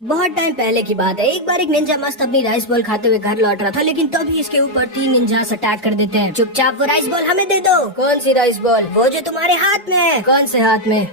बहुत टाइम पहले की बात है। एक बार एक निंजा मस्त अपनी राइस बॉल खाते हुए घर लौट रहा था, लेकिन तभी इसके ऊपर 3 निंजास अटैक कर देते हैं। चुपचाप वो राइस बॉल हमें दे दो। कौन सी राइस बॉल? वो जो तुम्हारे हाथ में है। कौन से हाथ में?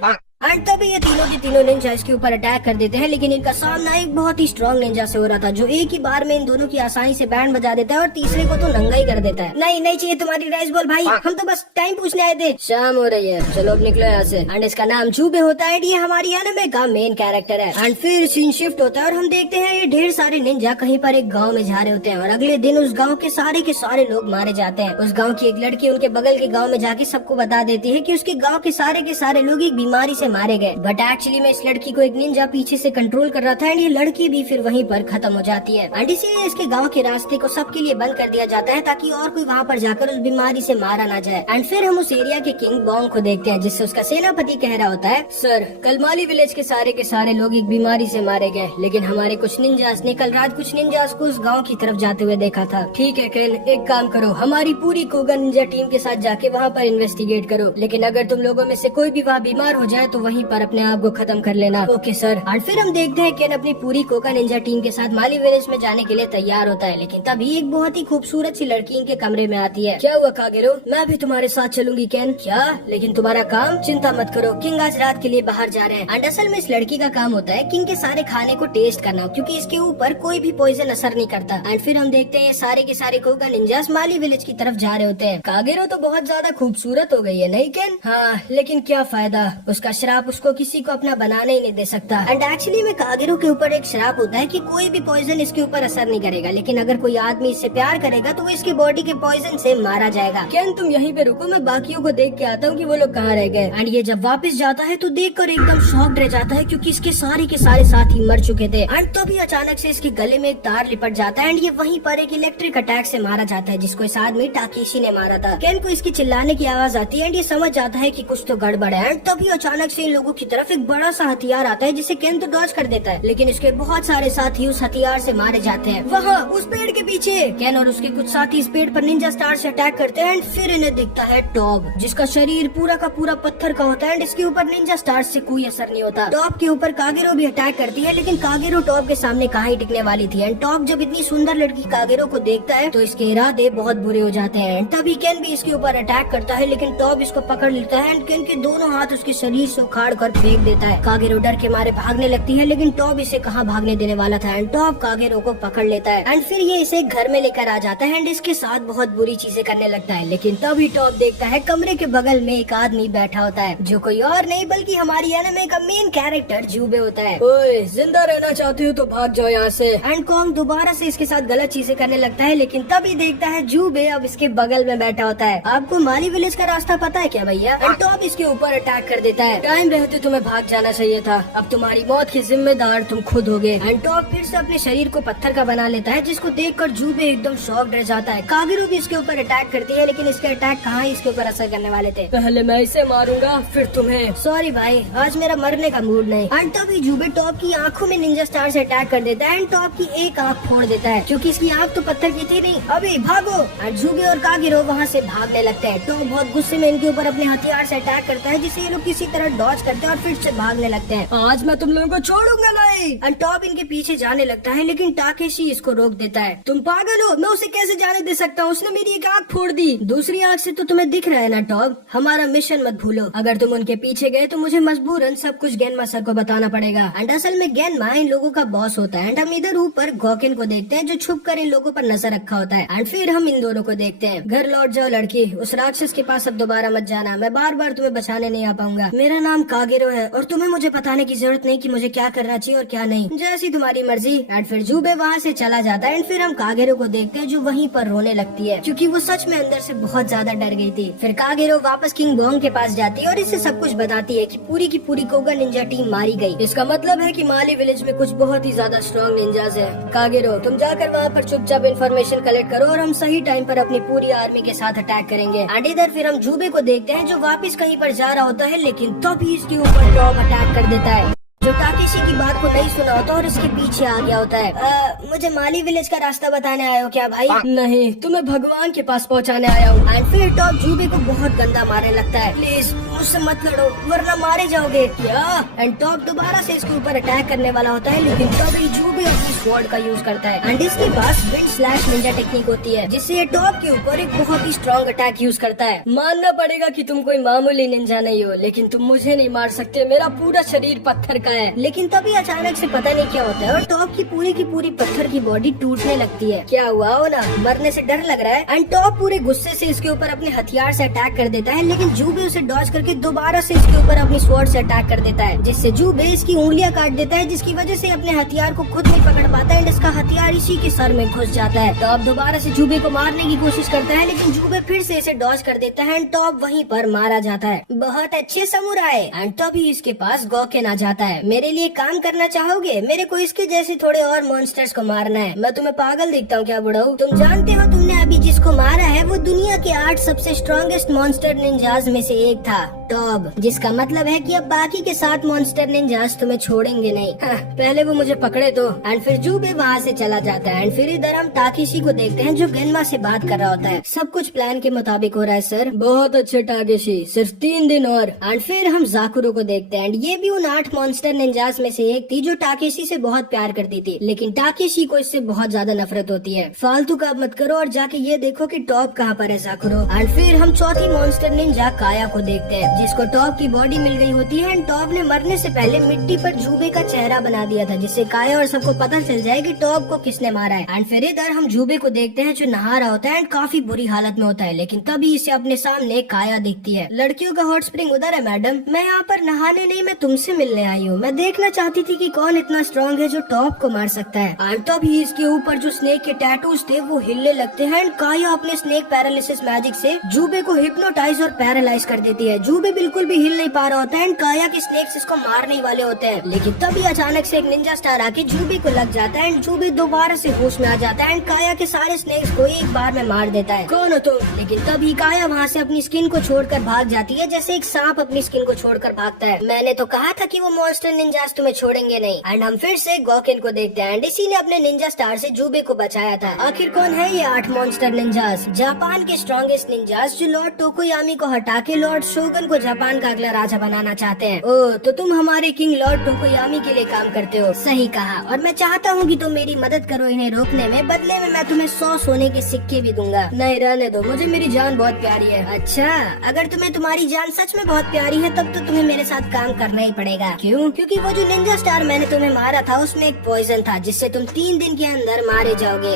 एंड तभी ये तीनों के तीनों निंजा इसके ऊपर अटैक कर देते हैं, लेकिन इनका सामना एक बहुत ही स्ट्रॉन्ग निंजा से हो रहा था, जो एक ही बार में इन दोनों की आसानी से बैंड बजा देता है और तीसरे को तो नंगा ही कर देता है। नहीं नहीं चाहिए तुम्हारी राइस बॉल भाई, हम तो बस टाइम पूछने आए थे। शाम हो रही है, चलो अब निकलो यहाँ से। एंड इसका नाम जूबे होता है। ये हमारी एनिमे का मेन कैरेक्टर है। एंड फिर सीन शिफ्ट होता है और हम देखते हैं ये ढेर सारे निंजा कहीं पर एक गाँव में जा रहे होते हैं, और अगले दिन उस गाँव के सारे लोग मारे जाते हैं। उस गाँव की एक लड़की उनके बगल के गाँव में जाके सबको बता देती है कि उसके गाँव के सारे लोग एक बीमारी से मारे गए। बट एक्चुअली में इस लड़की को एक निंजा पीछे से कंट्रोल कर रहा था, एंड ये लड़की भी फिर वहीं पर खत्म हो जाती है। एंड इसीलिए इसके गांव के रास्ते को सबके लिए बंद कर दिया जाता है, ताकि और कोई वहां पर जाकर उस बीमारी से मारा ना जाए। एंड फिर हम उस एरिया के किंग बॉन्ग को देखते हैं, जिससे उसका सेनापति कह रहा होता है, सर कल माली विलेज के सारे लोग एक बीमारी से मारे गए, लेकिन हमारे कुछ निंजास ने कल रात कुछ निंजास को उस गाँव की तरफ जाते हुए देखा था। ठीक है केन, एक काम करो, हमारी पूरी कोगा निंजा टीम के साथ जाके वहाँ पर इन्वेस्टिगेट करो, लेकिन अगर तुम लोगों में से कोई भी वहाँ बीमार हो जाए तो वहीं पर अपने आप को खत्म कर लेना। Okay sir. और फिर हम देखते हैं केन अपनी पूरी कोका निंजा टीम के साथ माली विलेज में जाने के लिए तैयार होता है, लेकिन तभी एक बहुत ही खूबसूरत सी लड़की इनके कमरे में आती है। क्या हुआ कागेरो? मैं भी तुम्हारे साथ चलूंगी केन। क्या? लेकिन तुम्हारा काम? चिंता मत करो, किंग आज रात के लिए बाहर जा रहे हैं। एंड असल में इस लड़की का काम होता है किंग के सारे खाने को टेस्ट करना, क्योंकि इसके ऊपर कोई भी पॉइजन असर नहीं करता। एंड फिर हम देखते हैं सारे के सारे कोका निंजास माली विलेज की तरफ जा रहे होते हैं। कागेरो तो बहुत ज्यादा खूबसूरत हो गई है नहीं केन? हाँ, लेकिन क्या फायदा, उसका श्राप उसको किसी को अपना बनाने ही नहीं दे सकता। एंड एक्चुअली में कागेरो के ऊपर एक श्राप होता है कि कोई भी पॉइजन इसके ऊपर असर नहीं करेगा, लेकिन अगर कोई आदमी इससे प्यार करेगा तो वो इसकी बॉडी के पॉइजन से मारा जाएगा। केन तुम यहीं पे रुको, मैं बाकियों को देख के आता हूँ कि वो लोग कहाँ रह गए। एंड ये जब वापस जाता है तो देखकर एकदम शॉक्ड रह जाता है, क्योंकि इसके सारे के सारे साथी मर चुके थे। एंड तभी अचानक से इसके गले में एक तार लिपट जाता है, एंड ये वहीं पर एक इलेक्ट्रिक अटैक से मारा जाता है, जिसको इस आदमी टाकेशी ने मारा था। केन को इसकी चिल्लाने की आवाज आती है, एंड ये समझ जाता है कि कुछ तो गड़बड़ है। एंड तभी अचानक से इन लोगों की तरफ एक बड़ा सा हथियार आता है, जिसे केन तो डॉज कर देता है, लेकिन इसके बहुत सारे साथी उस हथियार से मारे जाते हैं। वहाँ उस पेड़ के पीछे केन और उसके कुछ साथी इस पेड़ पर निंजा स्टार से अटैक करते हैं। एंड फिर इन्हें दिखता है टॉब, जिसका शरीर पूरा का पूरा पत्थर का होता है, एंड इसके ऊपर निंजा स्टार से कोई असर नहीं होता। टॉब के ऊपर कागेरो भी अटैक करती है, लेकिन कागेरो टॉब के सामने कहाँ ही टिकने वाली थी। एंड टॉब जब इतनी सुंदर लड़की कागेरो को देखता है तो इसके इरादे बहुत बुरे हो जाते हैं। तभी केन भी इसके ऊपर अटैक करता है, लेकिन टॉब इसको पकड़ लेता है, एंड केन के दोनों हाथ उसके शरीर से उखाड़ कर फेंक देता है। कागेरो डर के मारे भागने लगती है, लेकिन टॉब इसे कहाँ भागने देने वाला था। एंड टॉब कागेरो को पकड़ लेता है, एंड फिर ये इसे घर में लेकर आ जाता है, एंड इसके साथ बहुत बुरी चीजें करने लगता है। लेकिन तभी टॉब देखता है कमरे के बगल में एक आदमी बैठा होता है, जो कोई और नहीं बल्कि हमारी एनिमे का मेन कैरेक्टर जूबे होता है। ओए, जिंदा रहना चाहते हो तो भाग जाओ यहाँ से। एंड कॉन्ग दोबारा से इसके साथ गलत चीजें करने लगता है, लेकिन तभी देखता है जूबे अब इसके बगल में बैठा होता है। आपको माली विलेज का रास्ता पता है क्या भैया? एंड टॉब इसके ऊपर अटैक कर देता है। टाइम रहते तुम्हें भाग जाना चाहिए था, अब तुम्हारी मौत की जिम्मेदार तुम खुद होगे। एंड टॉब फिर से अपने शरीर को पत्थर का बना लेता है, जिसको देखकर जूबे एकदम शॉक्ड रह जाता है। कागेरो भी इसके ऊपर अटैक करती है, लेकिन इसके अटैक कहाँ ही इसके ऊपर असर करने वाले थे। पहले मैं इसे मारूंगा फिर तुम्हें। सॉरी भाई, आज मेरा मरने का मूड नहीं। एंड तभी जूबे टॉब की आंखों में निंजा स्टार से अटैक कर देता है, एंड टॉब की एक आंख फोड़ देता है, क्योंकि इसकी आंख तो पत्थर की थी नहीं। अभी भागो। एंड जूबे और कागेरो वहाँ से भागने लगते हैं। टॉब बहुत गुस्से में इनके ऊपर अपने हथियार से अटैक करता है, जिसे ये लोग किसी तरह डॉज करते हैं और फिर से भागने लगते हैं। आज मैं तुम लोगों को छोड़ूंगा नहीं। एंड टॉब इनके पीछे जाने लगता है, लेकिन टाकेशी इसको रोक देता है। तुम पागल हो, मैं उसे कैसे जाने दे सकता हूँ? उसने मेरी एक आंख फोड़ दी। दूसरी आंख से तो तुम्हें दिख रहा है ना टॉब। हमारा मिशन मत भूलो, अगर तुम उनके पीछे गए तो मुझे मजबूरन सब कुछ गेनमा सर को बताना पड़ेगा। एंड असल में गेनमा इन लोगों का बॉस होता है। एंड हम इधर ऊपर गॉकिन को देखते हैं, जो छुप कर इन लोगों पर नजर रखा होता है। एंड फिर हम इन दोनों को देखते हैं। घर लौट जाओ लड़की, उस राक्षस के पास अब दोबारा मत जाना, मैं बार बार तुम्हें बचाने नहीं आ पाऊंगा। मेरा नाम कागेरो है और तुम्हें मुझे बताने की जरूरत नहीं कि मुझे क्या करना चाहिए और क्या नहीं, जैसी तुम्हारी मर्जी। एंड फिर जूबे वहाँ से चला जाता है। एंड फिर हम कागेरो को देखते हैं, जो वहीं पर रोने लगती है, क्योंकि वो सच में अंदर से बहुत ज्यादा डर गई थी। फिर कागेरो वापस किंग बॉन्ग के पास जाती है और इसे सब कुछ बताती है कि पूरी कोगा निंजा टीम मारी गई। इसका मतलब है कि माली विलेज में कुछ बहुत ही ज्यादा स्ट्रॉन्ग निंजास है। कागेरो तुम जाकर वहाँ पर चुपचाप इन्फॉर्मेशन कलेक्ट करो, और हम सही टाइम पर अपनी पूरी आर्मी के साथ अटैक करेंगे। एंड इधर फिर हम जूबे को देखते हैं, जो वापस कहीं पर जा रहा होता है, लेकिन तभी इसके ऊपर टॉब अटैक कर देता है। जो टाकेशी की बात को नहीं सुना होता और इसके पीछे आ गया होता है। मुझे माली विलेज का रास्ता बताने आए हो क्या भाई? नहीं, तुम्हें भगवान के पास पहुंचाने आया हूँ। एंड फिर टॉप जूबे को बहुत गंदा मारने लगता है। प्लीज मुझसे मत लड़ो वरना मारे जाओगे। क्या? एंड टॉप दोबारा से इसके ऊपर अटैक करने वाला होता है, लेकिन तभी जूबे अपनी स्वॉर्ड का यूज करता है एंड इसके पास विंड स्लैश निंजा टेक्निक होती है, जिससे ये टॉप के ऊपर एक बहुत ही स्ट्रॉन्ग अटैक यूज करता है। मानना पड़ेगा कि तुम कोई मामूली निंजा नहीं हो, लेकिन तुम मुझे नहीं मार सकते, मेरा पूरा शरीर पत्थर का है। लेकिन तभी अचानक से पता नहीं क्या होता है और टॉप की पूरी पत्थर की बॉडी टूटने लगती है। क्या हुआ हो ना, मरने से डर लग रहा है। एंड टॉप पूरे गुस्से से इसके ऊपर अपने हथियार से अटैक कर देता है, लेकिन जूबे उसे डॉज करके दोबारा से इसके ऊपर अपनी स्वॉर्ड से अटैक कर देता है, जिससे जूबे इसकी उंगलियां काट देता है, जिसकी वजह से अपने हथियार को खुद नहीं पकड़ पाता है एंड इसका हथियार इसी के सर में घुस जाता है। टॉप दोबारा से जूबे को मारने की कोशिश करता है, लेकिन जूबे फिर से इसे डॉज कर देता है एंड टॉप वहीं पर मारा जाता है। बहुत अच्छे समुराई। एंड तभी इसके पास गॉकेन आ जाता है। मेरे लिए काम करना चाहोगे? मेरे को इसके जैसे थोड़े और मॉन्स्टर्स को मारना है। मैं तुम्हें पागल दिखता हूँ क्या बुढ़ाऊ? तुम जानते हो तुमने अभी जिसको मारा है वो दुनिया के 8 सबसे स्ट्रॉन्गेस्ट मॉन्स्टर निंजास में से एक था, टॉब। जिसका मतलब है कि अब बाकी के 7 मॉन्स्टर निंजास तुम्हें छोड़ेंगे नहीं। पहले वो मुझे पकड़े तो। एंड फिर जूबे वहाँ से चला जाता है एंड फिर इधर हम टाकेशी को देखते हैं जो गेनमा से बात कर रहा होता है। सब कुछ प्लान के मुताबिक हो रहा है सर। बहुत अच्छे टाकेशी, सिर्फ 3 दिन और। एंड फिर हम जाकुरो को देखते हैं एंड ये भी उन 8 मॉन्स्टर निंजास में से एक थी जो टाकेशी से बहुत प्यार करती थी, लेकिन टाकेशी को इससे बहुत ज्यादा नफरत होती है। फालतू का मत करो और जाके ये देखो कि टॉप कहाँ पर है जाकुरो। एंड फिर हम चौथी मॉन्स्टर निंजा काया को देखते हैं, जिसको टॉप की बॉडी मिल गई होती है एंड टॉप ने मरने से पहले मिट्टी पर जूबे का चेहरा बना दिया था, जिससे काया और सबको पता चल जाए कि टॉप को किसने मारा है। एंड फिर इधर हम जूबे को देखते हैं जो नहा रहा होता है एंड काफी बुरी हालत में होता है, लेकिन तभी इसे अपने सामने काया दिखती है। लड़कियों का हॉट स्प्रिंग उधर है मैडम। मैं यहाँ पर नहाने नहीं, मैं तुमसे मिलने आई हूँ। मैं देखना चाहती थी कि कौन इतना स्ट्रॉन्ग है जो टॉप को मार सकता है। एंड तभी इसके ऊपर जो स्नेक के टैटूज थे वो हिलने लगते हैं एंड काया अपने स्नेक पैरालिसिस मैजिक से जूबे को हिप्नोटाइज और पैरालाइज कर देती है। जूबे बिल्कुल भी हिल नहीं पा रहा होता है एंड काया के स्नेक्स इसको मारने ही वाले होते हैं, लेकिन तभी अचानक से एक निंजा स्टार आके जूबे को लग जाता है एंड जूबे दोबारा से होश में आ जाता है एंड काया के सारे स्नेक्स को एक बार में मार देता है। कौन हो तुम? लेकिन तभी काया वहाँ से अपनी स्किन को छोड़कर भाग जाती है, जैसे एक सांप अपनी स्किन को छोड़कर भागता है। मैंने तो कहा था कि वो मॉन्स्टर निंजास तुम्हें छोड़ेंगे नहीं। एंड हम फिर से गॉकेन को देखते हैं एंड इसी ने अपने निंजा स्टार से जूबे को बचाया था। आखिर कौन है ये 8 मॉन्स्टर निंजास? जापान के स्ट्रॉन्गेस्ट निंजास जो लॉर्ड टोकोयामी को हटा के लॉर्ड शोगन को जापान का अगला राजा बनाना चाहते हैं। ओह, तो तुम हमारे किंग लॉर्ड टोकोयामी के लिए काम करते हो। सही कहा, और मैं चाहता हूँ कि तुम मेरी मदद करो इन्हें रोकने में। बदले में मैं तुम्हें 100 सोने के सिक्के भी दूंगा। नहीं, रहने दो, मुझे मेरी जान बहुत प्यारी है। अच्छा, अगर तुम्हें तुम्हारी जान सच में बहुत प्यारी है तब तो तुम्हें मेरे साथ काम करना ही पड़ेगा। क्यों? क्योंकि वो जो निंजा स्टार मैंने तुम्हें मारा था उसमें एक पॉइजन था जिससे तुम 3 दिन के अंदर मारे जाओगे।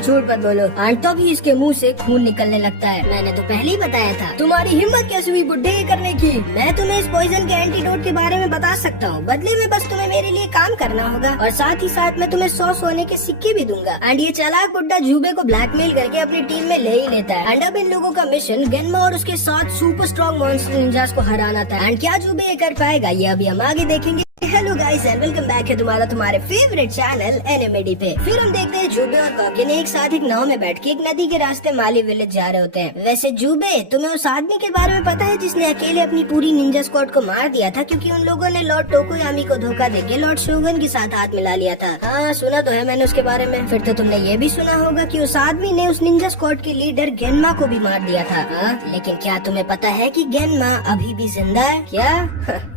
झूठ मत बोलो। एंड तभी इसके मुंह से खून निकलने लगता है। मैंने तो पहले ही बताया था। तुम्हारी हिम्मत कैसे हुई बुड्ढे ये करने की? मैं तुम्हें इस पॉइजन के एंटीडोट के बारे में बता सकता हूँ। बदले में बस तुम्हें मेरे लिए काम करना होगा और साथ ही साथ मैं तुम्हें 100 सोने के सिक्के भी दूंगा। एंड ये चालाक बुड्ढा जूबे को ब्लैकमेल करके अपनी टीम में ले ही लेता है। एंड अब इन लोगों का मिशन गेनमा और उसके 7 सुपर स्ट्रॉन्ग मॉन्स्टर निंजास को हराना था। एंड क्या जूबे ये कर पाएगा ये अभी हम आगे देखेंगे। Hello guys and welcome back है तुम्हारे फेवरेट चैनल एनिमेडी पे। फिर हम देखते हैं जूबे और गॉकेन एक साथ एक नाव में बैठ के एक नदी के रास्ते माली विलेज जा रहे होते हैं। वैसे जूबे, तुम्हें उस आदमी के बारे में पता है जिसने अकेले अपनी पूरी निंजा स्क्वाड को मार दिया था क्योंकि उन लोगों ने लॉर्ड टोकोयामी को धोखा देके लॉर्ड शोगन के साथ हाथ मिला लिया था। हाँ, सुना तो है मैंने उसके बारे में। फिर तो तुमने ये भी सुना होगा कि उस आदमी ने उस निंजा स्क्वाड के लीडर गेनमा को भी मार दिया था। हाँ, लेकिन क्या तुम्हें पता है कि गेनमा अभी भी जिंदा है? क्या?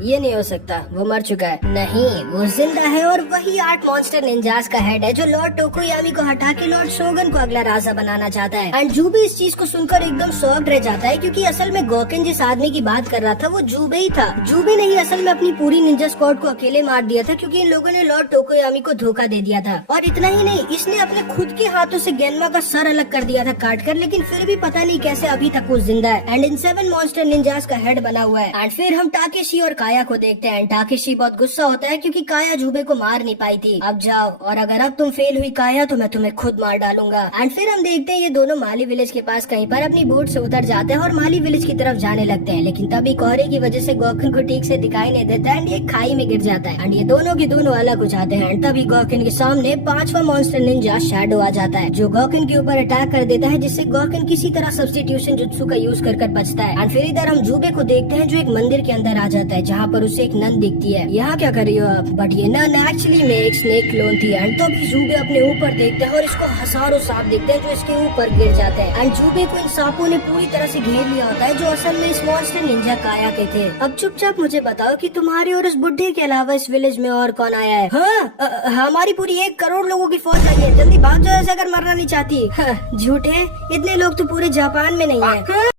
ये नहीं हो सकता, वो मर चुका है। नहीं, वो जिंदा है और वही 8 मॉन्स्टर निंजास का हेड है जो लॉर्ड टोकोयामी को हटा के लॉर्ड शोगन को अगला राजा बनाना चाहता है। एंड जूबे इस चीज को सुनकर एकदम शॉक्ड रह जाता है क्योंकि असल में गॉकेन जिस आदमी की बात कर रहा था वो जूबे ही था। जूबे ने ही असल में अपनी पूरी निंजा स्क्वाड को अकेले मार दिया था क्योंकि इन लोगों ने लॉर्ड टोकोयामी को धोखा दे दिया था। और इतना ही नहीं, इसने अपने खुद के हाथों से गेनमा का सर अलग कर दिया था काट कर, लेकिन फिर भी पता नहीं कैसे अभी तक वो जिंदा है एंड इन 7 मॉन्स्टर निंजास का हेड बना हुआ है। एंड फिर हम टाकेशी और काया को देखते हैं। टाकेशी बहुत गुस्सा होता है क्योंकि काया जूबे को मार नहीं पाई थी। अब जाओ, और अगर अब तुम फेल हुई काया तो मैं तुम्हें खुद मार डालूंगा। एंड फिर हम देखते हैं ये दोनों माली विलेज के पास कहीं पर अपनी बोट से उतर जाते हैं और माली विलेज की तरफ जाने लगते हैं, लेकिन तभी कोहरे की वजह से गॉकेन को ठीक से दिखाई नहीं देता एंड ये खाई में गिर जाता है एंड ये दोनों के दोनों अलग हो जाते हैं। एंड तभी गॉकेन के सामने 5वां मॉन्स्टर निंजा शैडो आ जाता है जो गॉकेन के ऊपर अटैक कर देता है, जिससे गॉकेन किसी तरह सब्स्टिट्यूशन जुत्सु का यूज कर बचता है। एंड फिर इधर हम जूबे को देखते हैं जो एक मंदिर के अंदर आ जाता है जहाँ पर उसे एक नन दिखती है। यहाँ यहाँ क्या कर रही हो आप? बट ये ना एक्चुअली में एक स्नेक क्लोन थी एंड तो अभी जूबे अपने ऊपर देखते हैं और इसको हजारों सांप दिखते हैं जो इसके ऊपर गिर जाते हैं एंड जूबे को इन सांपों ने पूरी तरह से घेर लिया होता है जो असल में इस मॉन्स्टर निंजा काया के थे। अब चुपचाप मुझे बताओ कि तुम्हारे और उस बुढ़े के अलावा इस विलेज में और कौन आया है? हाँ, हमारी पूरी 1 करोड़ लोगों की फौज आई है, जल्दी भाग जाओ ऐसे अगर मरना नहीं चाहती। हाँ, झूठे, इतने लोग तो पूरे जापान में नहीं है। हाँ?